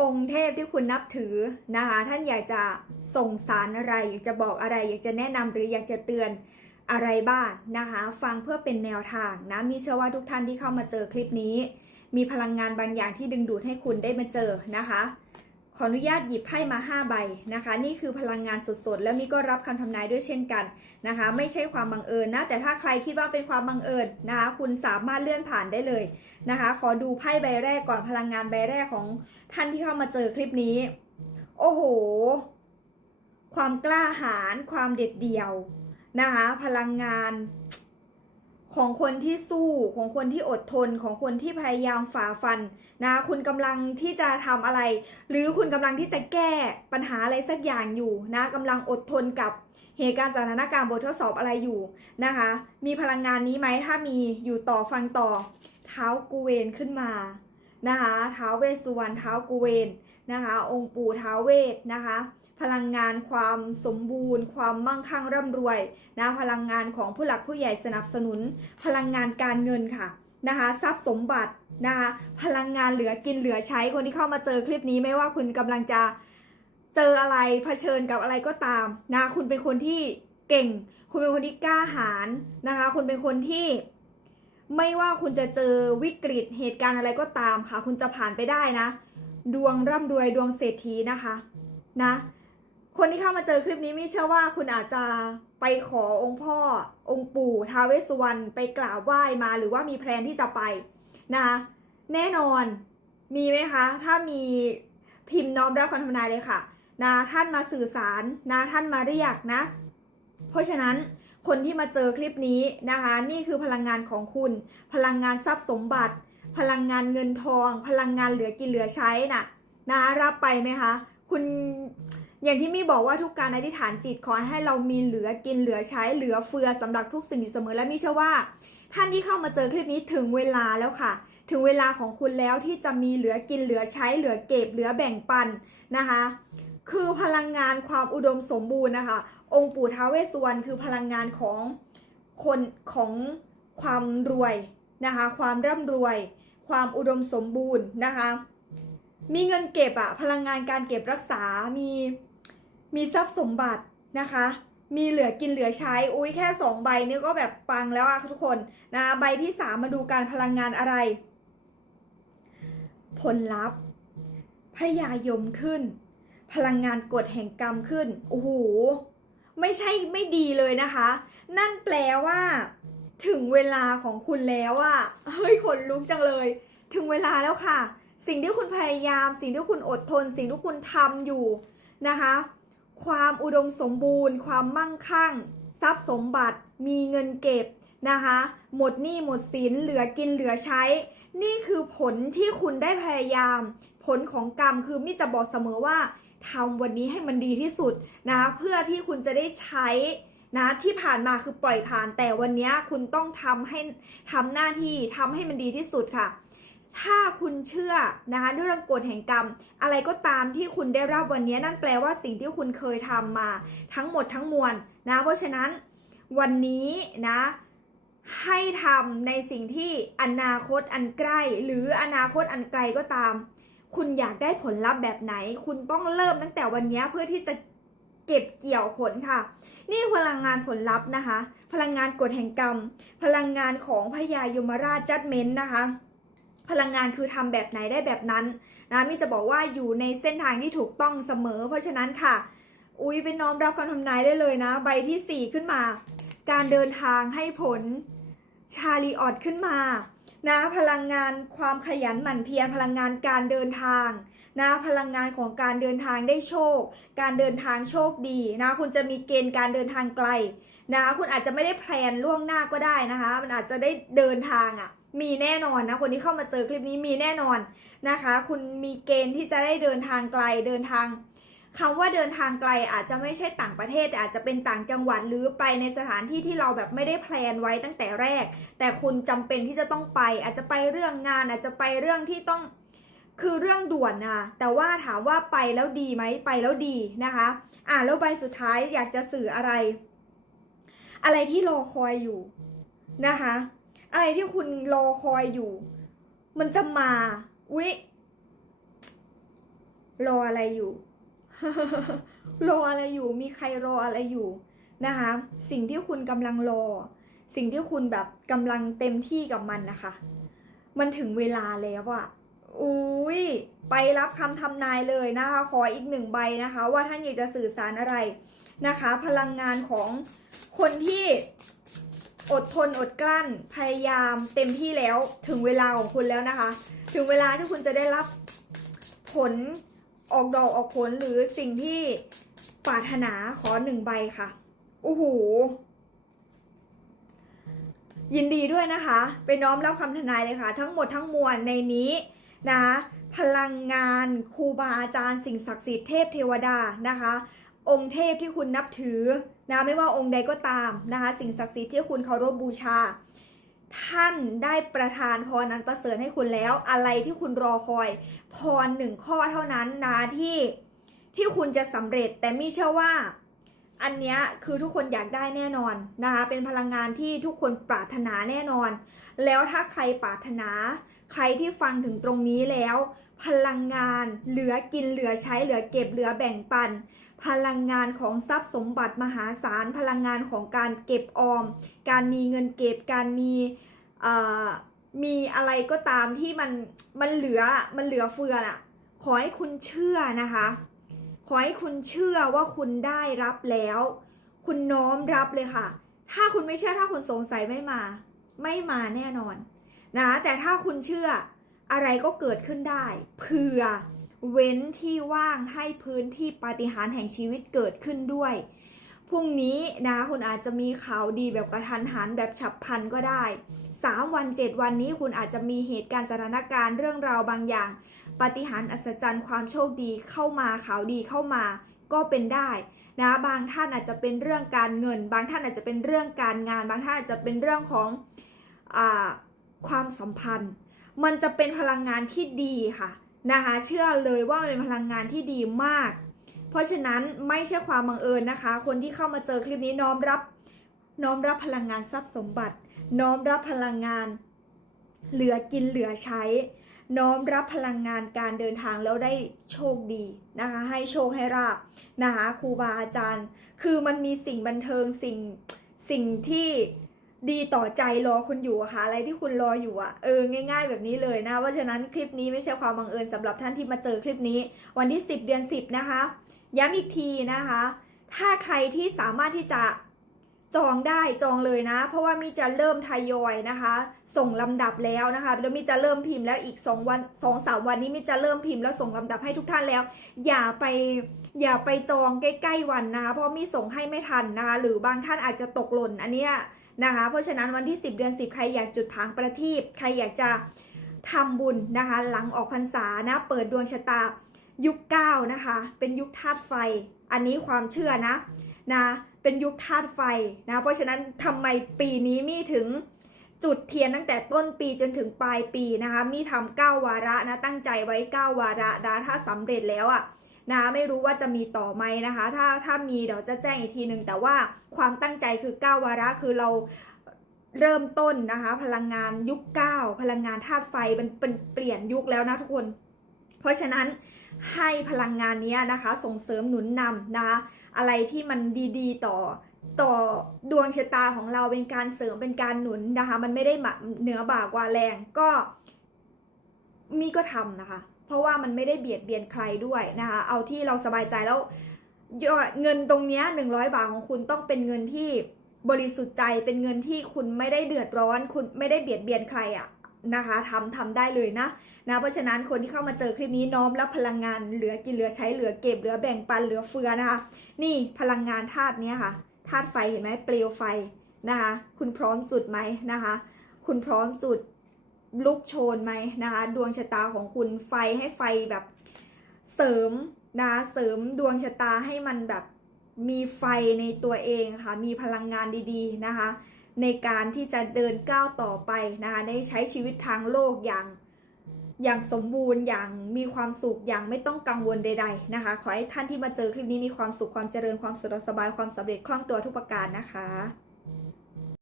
องค์เทพที่คุณนับถือนะคะ ท่านอยากจะส่งสารอะไร อยากจะบอกอะไร อยากจะแนะนำหรืออยากจะเตือนอะไรบ้างนะคะ ฟังเพื่อเป็นแนวทางนะมีเชื่อว่าทุกท่านที่เข้ามาเจอคลิปนี้ มีพลังงานบางอย่างที่ดึงดูดให้คุณได้มาเจอนะคะ ขออนุญาตหยิบไพ่มา 5 ใบนะคะ นี่คือพลังงานสดๆ แล้วมีก็รับคำทำนายด้วยเช่นกันนะคะ ไม่ใช่ความบังเอิญนะ แต่ถ้าใครคิดว่าเป็นความบังเอิญนะคะ คุณสามารถเลื่อนผ่านได้เลยนะคะ ขอดูไพ่ใบแรกก่อนพลังงานใบแรกของ ท่านที่เข้ามาเจอคลิปนี้ โอ้โห ความกล้าหาญความเด็ดเดี่ยวนะคะ พลังงานของคนที่สู้ของคนที่อดทนของคนที่พยายามฝ่าฟันนะคุณกำลังที่จะทำอะไร หรือคุณกำลังที่จะแก้ปัญหาอะไรสักอย่างอยู่นะกำลังอดทนกับเหตุการณ์สถานการณ์บททดสอบอะไรอยู่นะคะ มีพลังงานนี้ไหมถ้ามีอยู่ต่อฟังต่อ เท้ากูเวนขึ้นมา นะคะเท้าเวสสุวรรณเท้ากูเวนนะคะองค์ปู่เท้าเวทนะคะพลังงานความสมบูรณ์ ความมั่งคั่งร่ำรวยนะพลังงานของผู้หลักผู้ใหญ่สนับสนุน พลังงานการเงินค่ะนะคะทรัพย์สมบัตินะคะพลังงานเหลือกินเหลือใช้คนที่เข้ามาเจอคลิปนี้ไม่ว่าคุณกำลังจะเจออะไรเผชิญกับอะไรก็ตามนะคุณเป็นคนที่เก่ง คุณเป็นคนที่กล้าหาญนะคะ คุณเป็นคนที่ ไม่ว่าคุณจะเจอวิกฤตเหตุการณ์อะไรก็ตามค่ะ คุณจะผ่านไปได้นะ ดวงร่ำรวยดวงเศรษฐีนะคะนะคนที่เข้ามาเจอคลิปนี้ไม่เชื่อว่าคุณอาจจะไปขอองค์พ่อองค์ปู่ท้าวเวสสุวรรณไปกราบไหว้มาหรือว่ามีแพลนที่จะไปนะคะแน่นอนมีไหมคะ ถ้ามีพิมพ์น้อมรับคำทำนายเลยค่ะนะท่านมาสื่อสารนะท่านมาเรียกนะ เพราะฉะนั้นคนที่มาเจอคลิปนี้นะคะ นี่คือพลังงานของคุณ พลังงานทรัพย์สมบัติ พลังงานเงินทอง พลังงานเหลือกินเหลือใช้น่ะนะรับไปไหมคะ คุณอย่างที่มี่บอกว่าทุกการอธิษฐานจิตขอให้เรามีเหลือกินเหลือใช้เหลือเฟือสำหรับทุกสิ่งอยู่เสมอและมีเชื่อว่า ท่านที่เข้ามาเจอคลิปนี้ถึงเวลาแล้วค่ะ ถึงเวลาของคุณแล้วที่จะมีเหลือกินเหลือใช้เหลือเก็บเหลือแบ่งปันนะคะ คือพลังงานความอุดมสมบูรณ์นะคะ องค์ปู่ท้าวเวสสุวรรณคือพลังงานของคนของความรวยนะคะความร่ำรวย ความอุดมสมบูรณ์นะคะมีเงินเก็บอะพลังงานการเก็บรักษา มีมีทรัพย์สมบัตินะคะ มีเหลือกินเหลือใช้ อุ้ยแค่สองใบนี่ก็แบบปังแล้วอะทุกคนนะใบที่สามมาดูการพลังงานอะไร ผลลัพธ์พยายมขึ้น พลังงานกฎแห่งกรรมขึ้น โอ้โห ไม่ใช่ไม่ดีเลยนะคะ นั่นแปลว่า ถึงเวลาของคุณแล้วอะเฮ้ยขนลุกจังเลย ถึงเวลาแล้วค่ะ สิ่งที่คุณพยายาม สิ่งที่คุณอดทน สิ่งที่คุณทำอยู่นะคะ ความอุดมสมบูรณ์ ความมั่งคั่ง ทรัพย์สมบัติ มีเงินเก็บนะคะ หมดหนี้หมดสินเหลือกินเหลือใช้ นี่คือผลที่คุณได้พยายาม ผลของกรรมคือมิจะบอกเสมอว่า ทำวันนี้ให้มันดีที่สุดนะ เพื่อที่คุณจะได้ใช้นะที่ผ่านมาคือปล่อยผ่าน แต่วันนี้คุณต้องทำให้ทำหน้าที่ทำให้มันดีที่สุดค่ะ ถ้าคุณเชื่อนะคะด้วยเรื่องกฎแห่งกรรม อะไรก็ตามที่คุณได้รับวันนี้นั่นแปลว่าสิ่งที่คุณเคยทำมา ทั้งหมดทั้งมวลนะ เพราะฉะนั้นวันนี้นะให้ทำในสิ่งที่อนาคตอันใกล้ หรืออนาคตอันไกลก็ตาม คุณอยากได้ผลลัพธ์แบบไหน คุณต้องเริ่มตั้งแต่วันนี้เพื่อที่จะเก็บเกี่ยวผลค่ะ นี่พลังงานผลลัพธ์นะคะ พลังงานกฎแห่งกรรม พลังงานของพญายมราชจัดเมนนะคะ พลังงานคือทำแบบไหนได้แบบนั้นนะมิจะบอกว่าอยู่ในเส้นทางที่ถูกต้องเสมอ เพราะฉะนั้นค่ะ อุ้ยเป็นน้อมรับคำทำนายได้เลยนะ ใบที่ 4 ขึ้นมา การเดินทางให้ผลชาลีออดขึ้นมา นะพลังงานความขยันหมั่นเพียรพลังงานการเดินทางนะพลังงานของการเดินทางได้โชค การเดินทางโชคดีนะคุณจะมีเกณฑ์การเดินทางไกลนะคะคุณอาจจะไม่ได้แพลนล่วงหน้าก็ได้นะคะ มันอาจจะได้เดินทางอะ่ะมีแน่นอนนะคนที่เข้ามาเจอคลิปนี้มีแน่นอนนะคะ คุณมีเกณฑ์ที่จะได้เดินทางไกลเดินทาง คำว่าเดินทางไกลอาจจะไม่ใช่ต่างประเทศแต่อาจจะเป็นต่างจังหวัดหรือไปในสถานที่ที่เราแบบไม่ได้แพลนไว้ตั้งแต่แรก แต่คุณจำเป็นที่จะต้องไป อาจจะไปเรื่องงาน อาจจะไปเรื่องที่ต้องคือเรื่องด่วนนะแต่ว่าถามว่าไปแล้วดีไหมไปแล้วดีนะคะ อ่าแล้วใบสุดท้ายอยากจะสื่ออะไร อะไรที่รอคอยอยู่นะคะ อะไรที่คุณรอคอยอยู่ มันจะมาอุ๊ยรออะไรอยู่ รออะไรอยู่ มีใครรออะไรอยู่นะคะ สิ่งที่คุณกำลังรอ สิ่งที่คุณแบบกำลังเต็มที่กับมันนะคะ มันถึงเวลาแล้วอะอุ้ยไปรับคำทำนายเลยนะคะ ขออีกหนึ่งใบนะคะ ว่าท่านอยากจะสื่อสารอะไรนะคะ พลังงานของคนที่อดทนอดกลั้นพยายามเต็มที่แล้วถึงเวลาของคุณแล้วนะคะ ถึงเวลาที่คุณจะได้รับผล ออกดอกออกผลหรือสิ่งที่ปรารถนาขอหนึ่งใบค่ะ โอ้โห ยินดีด้วยนะคะ ไปน้อมรับคำทนายเลยค่ะ ทั้งหมดทั้งมวลในนี้นะพลังงานครูบาอาจารย์สิ่งศักดิ์สิทธิ์เทพเทวดานะคะ องค์เทพที่คุณนับถือนะไม่ว่าองค์ใดก็ตามนะคะ สิ่งศักดิ์สิทธิ์ที่คุณเคารพบูชา ท่านได้ประทานพรอันประเสริฐให้คุณแล้ว อะไรที่คุณรอคอย พรหนึ่งข้อเท่านั้นนะที่ที่คุณจะสำเร็จแต่มีเชื่อว่า อันนี้คือทุกคนอยากได้แน่นอนนะคะเป็นพลังงานที่ทุกคนปรารถนาแน่นอน แล้วถ้าใครปรารถนา ใครที่ฟังถึงตรงนี้แล้ว พลังงานเหลือกินเหลือใช้เหลือเก็บเหลือแบ่งปัน พลังงานของทรัพย์สมบัติมหาศาล พลังงานของการเก็บออม การมีเงินเก็บ การมีมีอะไรก็ตามที่มันมันเหลือมันเหลือเฟือน่ะขอให้คุณเชื่อนะคะ ขอให้คุณเชื่อว่าคุณได้รับแล้ว คุณน้อมรับเลยค่ะ ถ้าคุณไม่เชื่อถ้าคุณสงสัยไม่มา ไม่มาแน่นอนนะแต่ถ้าคุณเชื่ออะไรก็เกิดขึ้นได้เผื่อ เว้นที่ว่างให้พื้นที่ปาฏิหาริย์แห่งชีวิตเกิดขึ้นด้วยพรุ่งนี้นะคุณอาจจะมีข่าวดีแบบกระทันหันแบบฉับพลันก็ได้สามวันเจ็ดวันนี้คุณอาจจะมีเหตุการณ์สถานการณ์เรื่องราวบางอย่างปาฏิหาริย์อัศจรรย์ความโชคดีเข้ามาข่าวดีเข้ามาก็เป็นได้นะบางท่านอาจจะเป็นเรื่องการเงิน บางท่านอาจจะเป็นเรื่องการงาน บางท่านอาจจะเป็นเรื่องของอความสัมพันธ์ มันจะเป็นพลังงานที่ดีค่ะ นะคะ เชื่อเลยว่าเป็นพลังงานที่ดีมาก เพราะฉะนั้นไม่ใช่ความบังเอิญนะคะ คนที่เข้ามาเจอคลิปนี้น้อมรับ น้อมรับพลังงานทรัพย์สมบัติ น้อมรับพลังงาน เหลือกินเหลือใช้ น้อมรับพลังงานการเดินทางแล้วได้โชคดีนะคะ ให้โชคให้ราบนะคะครูบาอาจารย์ คือมันมีสิ่งบันเทิงสิ่งสิ่งที่ ดีต่อใจรอคุณอยู่อะค่ะอะไรที่คุณรออยู่อะเออง่าย ๆ แบบนี้เลยนะเพราะฉะนั้นคลิปนี้ไม่ใช่ความบังเอิญสำหรับท่านที่มาเจอคลิปนี้ วันที่ 10 เดือน 10 นะคะ ย้ำอีกทีนะคะ ถ้าใครที่สามารถที่จะจองได้จองเลยนะ เพราะว่ามีจะเริ่มทยอยนะคะ ส่งลำดับแล้วนะคะแล้วมีจะเริ่มพิมพ์แล้วอีก2วัน2 3วันนี้มีจะเริ่มพิมพ์แล้วส่งลำดับให้ทุกท่านแล้ว อย่าไปอย่าไปจองใกล้ๆวันนะคะเพราะมีส่งให้ไม่ทันนะคะหรือบางท่านอาจจะตกหล่นอันเนี้ย นะคะ เพราะฉะนั้นวันที่ 10 เดือน 10 ใครอยากจุดผางประทีปใครอยากจะทำบุญนะคะ หลังออกพรรษานะ เปิดดวงชะตายุคเก้านะคะ เป็นยุคธาตุไฟ อันนี้ความเชื่อนะนะ เป็นยุคธาตุไฟนะ เพราะฉะนั้นทำไมปีนี้มีถึงจุดเทียนตั้งแต่ต้นปีจนถึงปลายปีนะคะ มีทำเก้าวาระนะ ตั้งใจไว้เก้าวาระนะ ถ้าสำเร็จแล้วอะ่ะ นะไม่รู้ว่าจะมีต่อไหมนะคะ ถ้าถ้ามีเดี๋ยวจะแจ้งอีกทีหนึ่งแต่ว่าความตั้งใจคือเก้าวาระคือเราเริ่มต้นนะคะ พลังงานยุคเก้าพลังงานธาตุไฟมันเป็นเปลี่ยนยุคแล้วนะทุกคน เพราะฉะนั้นให้พลังงานนี้นะคะ ส่งเสริมหนุนนำนะคะ อะไรที่มันดีๆต่อต่อดวงชะตาของเราเป็นการเสริมเป็นการหนุนนะคะ มันไม่ได้เหนือบ่ากว่าแรงก็มีก็ทำนะคะ เพราะว่ามันไม่ได้เบียดเบียนใครด้วยนะคะ เอาที่เราสบายใจแล้วเงินตรงนี้หนึ่งร้อยบาทของคุณต้องเป็นเงินที่บริสุทธิ์ใจเป็นเงินที่คุณไม่ได้เดือดร้อน คุณไม่ได้เบียดเบียนใครอะนะคะทำทำได้เลยนะนะ เพราะฉะนั้นคนที่เข้ามาเจอคลิปนี้น้อมรับพลังงานเหลือกินเหลือใช้เหลือเก็บเหลือแบ่งปันเหลือเฟือนะคะ นี่พลังงานธาตุนี้ค่ะธาตุไฟเห็นไหมเปลวไฟนะคะ คุณพร้อมจุดไหมนะคะ คุณพร้อมจุด ลุกโชนไหมนะคะ ดวงชะตาของคุณไฟให้ไฟแบบเสริมนะเสริมดวงชะตาให้มันแบบมีไฟในตัวเองค่ะ มีพลังงานดีๆนะคะ ในการที่จะเดินก้าวต่อไปนะคะได้ใช้ชีวิตทางโลกอย่างอย่างสมบูรณ์อย่างมีความสุขอย่างไม่ต้องกังวลใด ๆนะคะ ขอให้ท่านที่มาเจอคลิปนี้มีความสุขความเจริญความสะดวกสบายความสำเร็จคล่องตัวทุกประการนะคะ